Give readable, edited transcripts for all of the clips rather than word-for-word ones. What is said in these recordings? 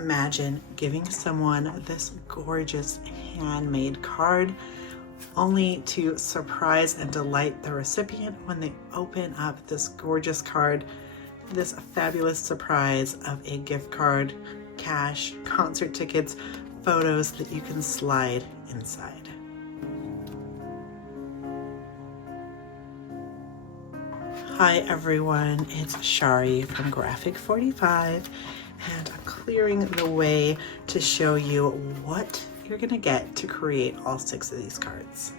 imagine giving someone this gorgeous handmade card only to surprise and delight the recipient when they open up this gorgeous card, this fabulous surprise of a gift card, cash, concert tickets, photos that you can slide inside. Hi everyone, it's Charee from Graphic 45, and I'm clearing the way to show you what you're gonna get to create all 6 of these cards.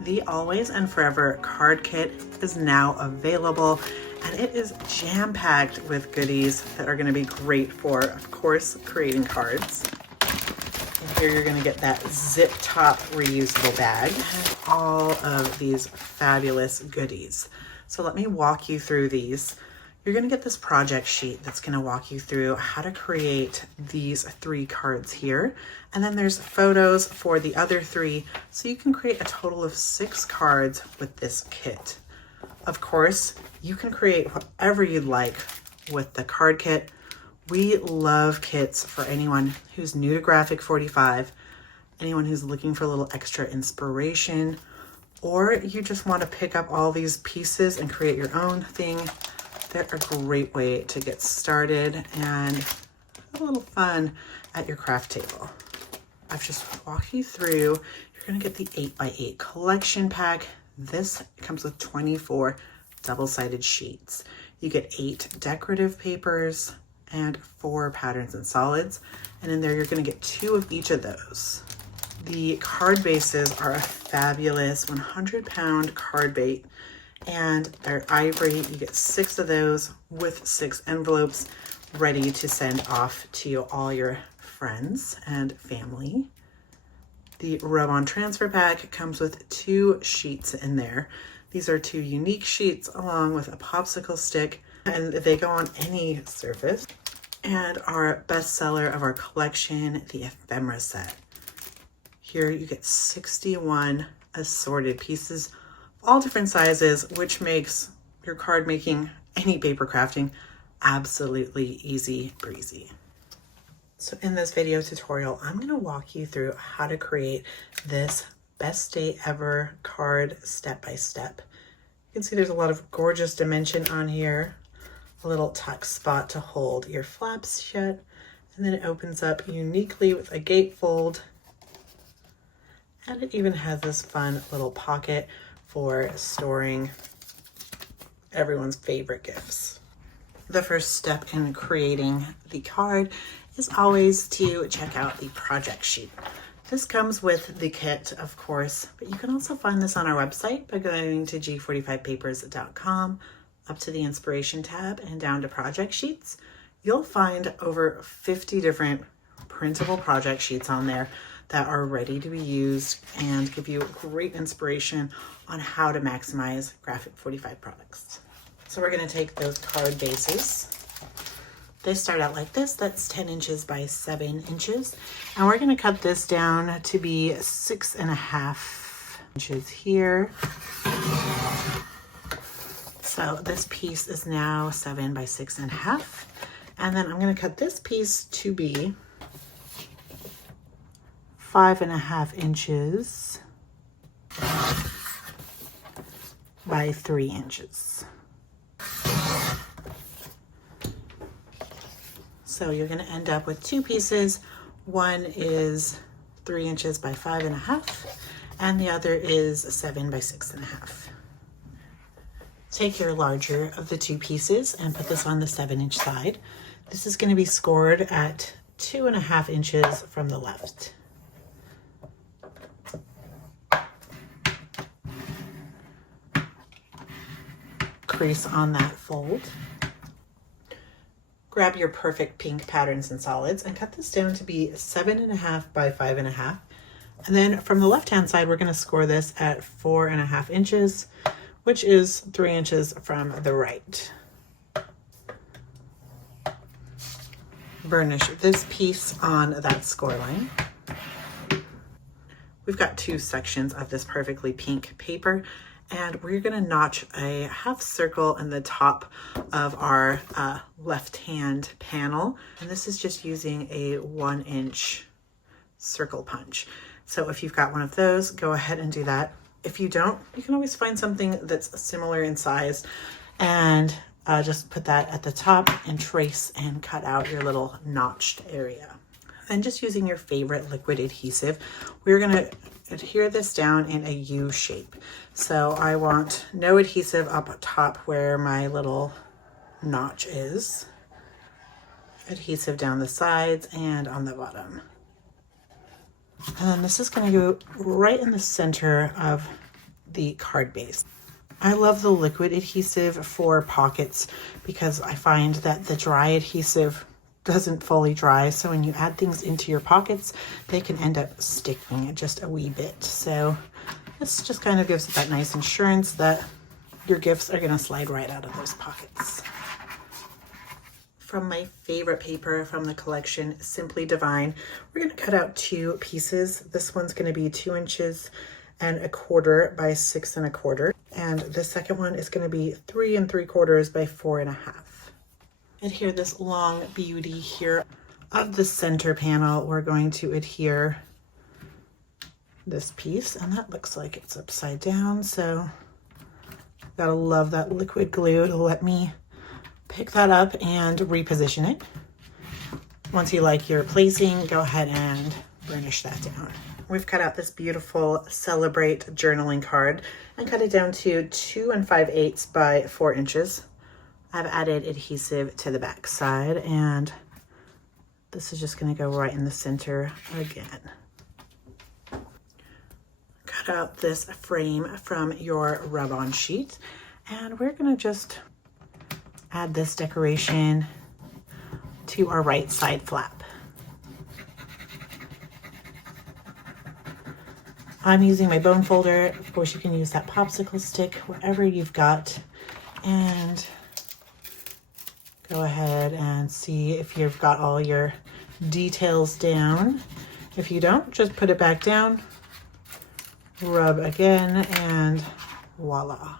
The Always and Forever card kit is now available, and it is jam-packed with goodies that are gonna be great for, of course, creating cards. And here you're gonna get that zip top reusable bag and all of these fabulous goodies. So let me walk you through these. You're gonna get this project sheet that's gonna walk you through how to create these 3 cards here. And then there's photos for the other 3. So you can create a total of 6 cards with this kit. Of course, you can create whatever you'd like with the card kit. We love kits for anyone who's new to Graphic 45, anyone who's looking for a little extra inspiration, or you just want to pick up all these pieces and create your own thing. They're a great way to get started and have a little fun at your craft table. I've just walked you through. You're going to get the 8x8 collection pack. This comes with 24 double-sided sheets. You get 8 decorative papers and 4 patterns and solids. And in there, you're going to get 2 of each of those. The card bases are a fabulous 100-pound card bait, and they're ivory. You get 6 of those with 6 envelopes ready to send off to all your friends and family. The Rub-On transfer pack comes with 2 sheets in there. These are 2 unique sheets along with a popsicle stick, and they go on any surface. And our bestseller of our collection, the Ephemera set. Here you get 61 assorted pieces, all different sizes, which makes your card making, any paper crafting, absolutely easy breezy. So in this video tutorial, I'm going to walk you through how to create this best day ever card step by step. You can see there's a lot of gorgeous dimension on here, a little tuck spot to hold your flaps shut, and then it opens up uniquely with a gatefold. And it even has this fun little pocket for storing everyone's favorite gifts. The first step in creating the card is always to check out the project sheet. This comes with the kit, of course, but you can also find this on our website by going to g45papers.com, up to the inspiration tab and down to project sheets. You'll find over 50 different printable project sheets on there that are ready to be used and give you great inspiration on how to maximize Graphic 45 products. So we're going to take those card bases. They start out like this. That's 10 inches by 7 inches. And we're going to cut this down to be 6.5 inches here. So this piece is now 7 by 6.5. And then I'm going to cut this piece to be 5.5 inches by 3 inches. So you're going to end up with 2 pieces. One is 3 inches by 5.5, and the other is 7 by 6.5. Take your larger of the 2 pieces and put this on the 7-inch side. This is going to be scored at 2.5 inches from the left. Crease on that fold. Grab your perfect pink patterns and solids and cut this down to be 7.5 by 5.5. And then from the left-hand side, we're going to score this at 4.5 inches, which is 3 inches from the right. Burnish this piece on that score line. We've got 2 sections of this perfectly pink paper, and we're gonna notch a half circle in the top of our left-hand panel. And this is just using a 1-inch circle punch. So if you've got one of those, go ahead and do that. If you don't, you can always find something that's similar in size and just put that at the top and trace and cut out your little notched area. And just using your favorite liquid adhesive, we're gonna adhere this down in a U shape. So I want no adhesive up top where my little notch is. Adhesive down the sides and on the bottom. And then this is gonna go right in the center of the card base. I love the liquid adhesive for pockets because I find that the dry adhesive doesn't fully dry. So when you add things into your pockets, they can end up sticking just a wee bit. So this just kind of gives it that nice assurance that your gifts are gonna slide right out of those pockets. From my favorite paper from the collection, Simply Divine, we're gonna cut out 2 pieces. This one's gonna be 2 inches and a quarter by 6 1/4. And the second one is gonna be 3 3/4 by 4 1/2. Adhere this long beauty here of the center panel. We're going to adhere this piece, and that looks like it's upside down. So gotta love that liquid glue to let me pick that up and reposition it. Once you like your placing, go ahead and burnish that down. We've cut out this beautiful Celebrate journaling card and cut it down to 2 5/8 by 4 inches. I've added adhesive to the back side, and this is just going to go right in the center again. Cut out this frame from your rub-on sheet, and we're going to just add this decoration to our right side flap. I'm using my bone folder. Of course, you can use that popsicle stick, whatever you've got, and go ahead and see if you've got all your details down. If you don't, just put it back down, rub again, and voila.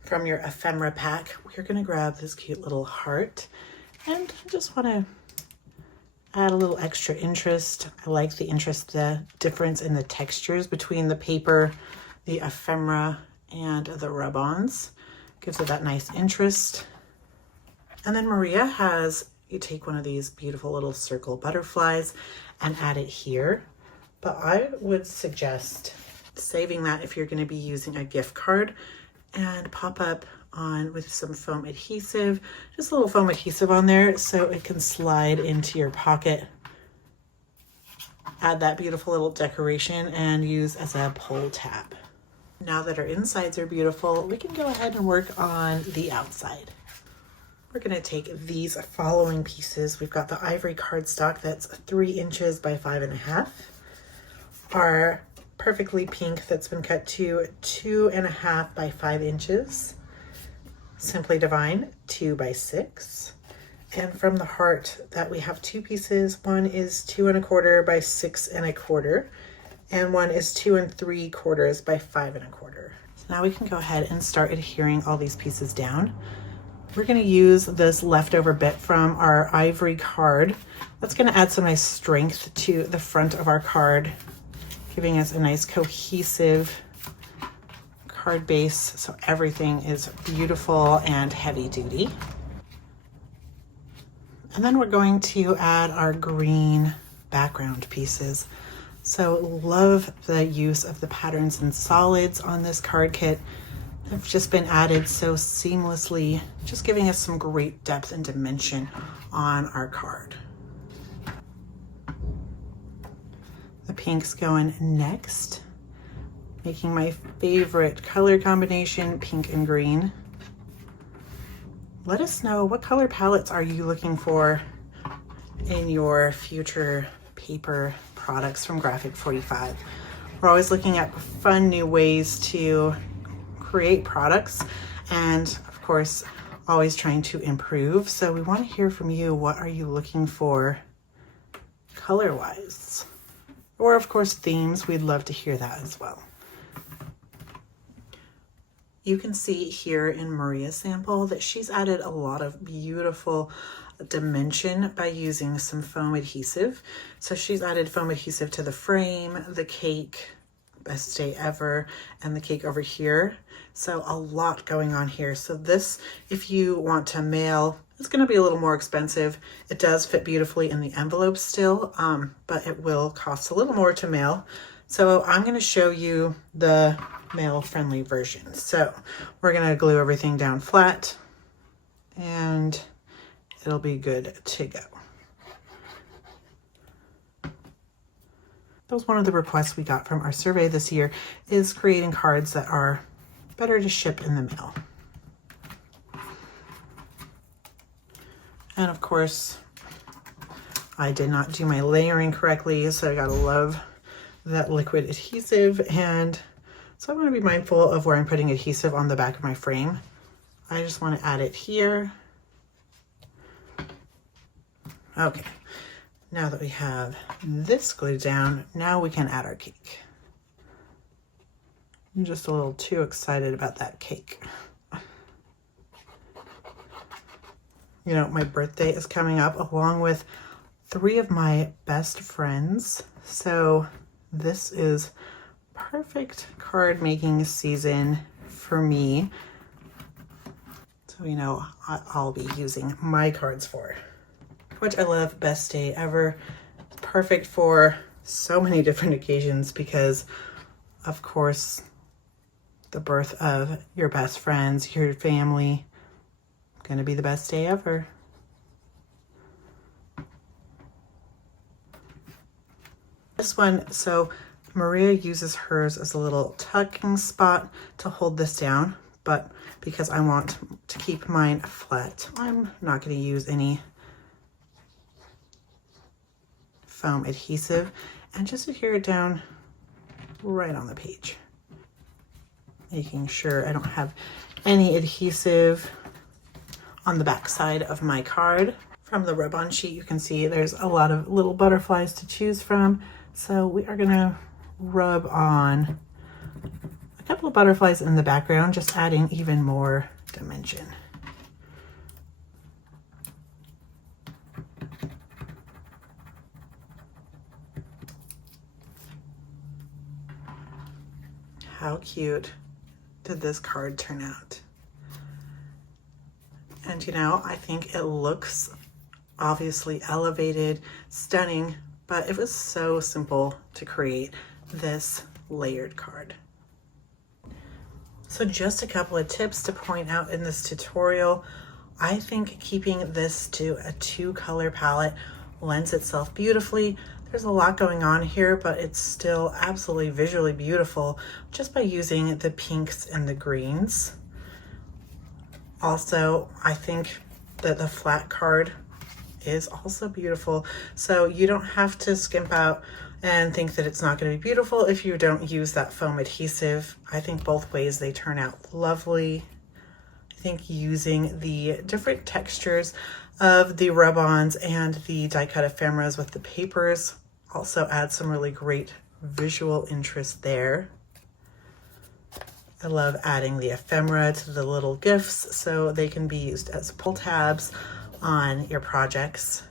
From your ephemera pack, we're gonna grab this cute little heart, and I just wanna add a little extra interest. I like the difference in the textures between the paper, the ephemera, and the rub-ons. Gives it that nice interest. And then Maria has, you take one of these beautiful little circle butterflies and add it here. But I would suggest saving that if you're going to be using a gift card, and pop up on with some foam adhesive, just a little foam adhesive on there so it can slide into your pocket. Add that beautiful little decoration and use as a pull tab. Now that our insides are beautiful, we can go ahead and work on the outside. We're going to take these following pieces. We've got the Ivory cardstock that's 3 inches by 5 1/2. Our perfectly pink that's been cut to 2 1/2 by 5 inches. Simply Divine 2 by 6. And from the heart that we have 2 pieces. One is 2 1/4 by 6 1/4. And one is 2 3/4 by 5 1/4. So now we can go ahead and start adhering all these pieces down. We're going to use this leftover bit from our Ivory card. That's going to add some nice strength to the front of our card, giving us a nice cohesive card base so everything is beautiful and heavy duty. And then we're going to add our green background pieces. So love the use of the patterns and solids on this card kit. They've just been added so seamlessly, just giving us some great depth and dimension on our card. The pink's going next, making my favorite color combination, pink and green. Let us know, what color palettes are you looking for in your future paper products from Graphic 45? We're always looking at fun new ways to create products, and of course always trying to improve. So we want to hear from you. What are you looking for color wise? or of course themes. We'd love to hear that as well. You can see here in Maria's sample that she's added a lot of beautiful dimension by using some foam adhesive. So she's added foam adhesive to the frame, the cake, best day ever, and the cake over here. So a lot going on here. So this, if you want to mail, it's going to be a little more expensive. It does fit beautifully in the envelope still, but it will cost a little more to mail. So I'm going to show you the mail-friendly version. So we're going to glue everything down flat and it'll be good to go. That was one of the requests we got from our survey this year, is creating cards that are better to ship in the mail. And of course, I did not do my layering correctly, so I gotta love that liquid adhesive. And so I want to be mindful of where I'm putting adhesive on the back of my frame. I just want to add it here. Okay, now that we have this glued down, now we can add our cake. I'm just a little too excited about that cake. You know, my birthday is coming up along with 3 of my best friends. So this is perfect card making season for me. So, you know, I'll be using my cards for, which I love. Best day ever. Perfect for so many different occasions because, of course, the birth of your best friends, your family, gonna be the best day ever. This one, so Maria uses hers as a little tucking spot to hold this down, but because I want to keep mine flat, I'm not going to use any foam adhesive, and just adhere it down right on the page, making sure I don't have any adhesive on the back side of my card. From the rub-on sheet, you can see there's a lot of little butterflies to choose from. So we are gonna rub on a couple of butterflies in the background, just adding even more dimension. How cute did this card turn out? And you know, I think it looks obviously elevated, stunning, but it was so simple to create this layered card. So just a couple of tips to point out in this tutorial. I think keeping this to a 2-color palette lends itself beautifully. There's a lot going on here, but it's still absolutely visually beautiful just by using the pinks and the greens. Also, I think that the flat card is also beautiful. So you don't have to skimp out and think that it's not going to be beautiful if you don't use that foam adhesive. I think both ways they turn out lovely. I think using the different textures of the rub-ons and the die-cut ephemeras with the papers also adds some really great visual interest there. I love adding the ephemera to the little gifts so they can be used as pull tabs on your projects.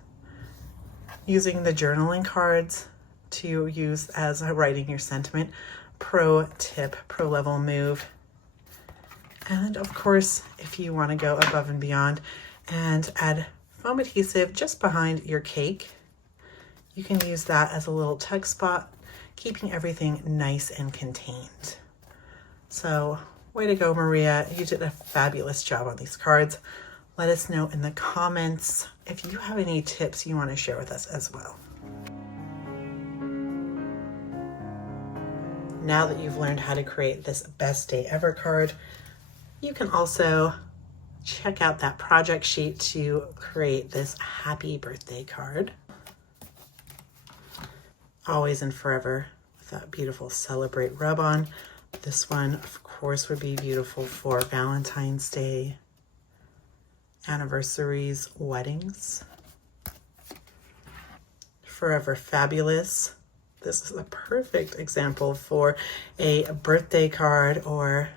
Using the journaling cards to use as writing your sentiment. Pro tip, pro level move. And of course, if you want to go above and beyond and add foam adhesive just behind your cake, you can use that as a little tuck spot, keeping everything nice and contained. So, way to go, Maria. You did a fabulous job on these cards. Let us know in the comments if you have any tips you want to share with us as well. Now that you've learned how to create this best day ever card, you can also check out that project sheet to create this happy birthday card. Always and forever with that beautiful celebrate rub-on. This one, of course, would be beautiful for Valentine's Day, anniversaries, weddings. Forever fabulous. This is a perfect example for a birthday card, or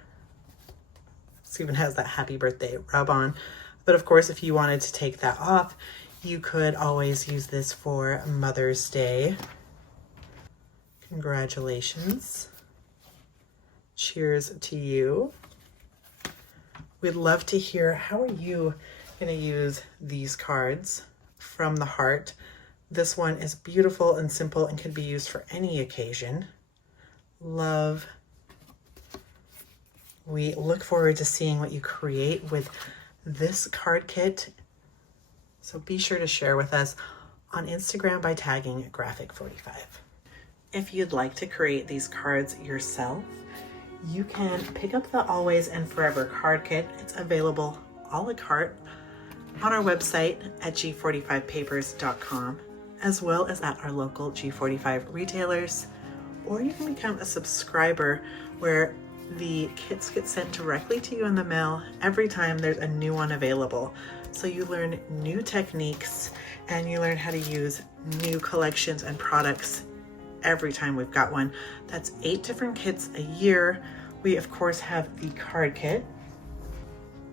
this even has that happy birthday rub-on. But of course, if you wanted to take that off, you could always use this for Mother's Day. Congratulations. Cheers to you. We'd love to hear, how are you going to use these cards from the heart? This one is beautiful and simple and can be used for any occasion. Love. We look forward to seeing what you create with this card kit. So be sure to share with us on Instagram by tagging Graphic45. If you'd like to create these cards yourself, you can pick up the Always and Forever card kit. It's available a la carte on our website at g45papers.com, as well as at our local G45 retailers. Or you can become a subscriber where the kits get sent directly to you in the mail every time there's a new one available. So you learn new techniques and you learn how to use new collections and products every time we've got one. That's 8 different kits a year. We of course have the card kit.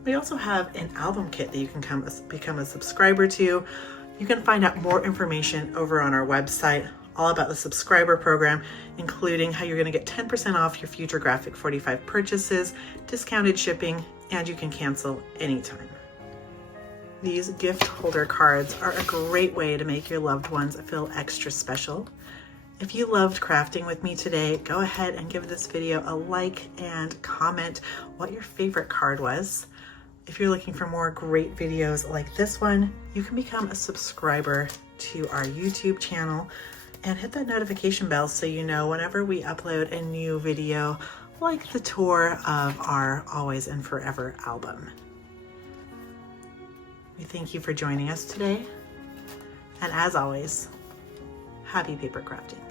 We also have an album kit that you can become a subscriber to. You can find out more information over on our website, all about the subscriber program, including how you're going to get 10% off your future Graphic45 purchases, discounted shipping, and you can cancel anytime. These gift holder cards are a great way to make your loved ones feel extra special. If you loved crafting with me today, go ahead and give this video a like and comment what your favorite card was. If you're looking for more great videos like this one, you can become a subscriber to our YouTube channel and hit that notification bell so you know whenever we upload a new video, like the tour of our Always and Forever album. We thank you for joining us today, and as always, happy paper crafting.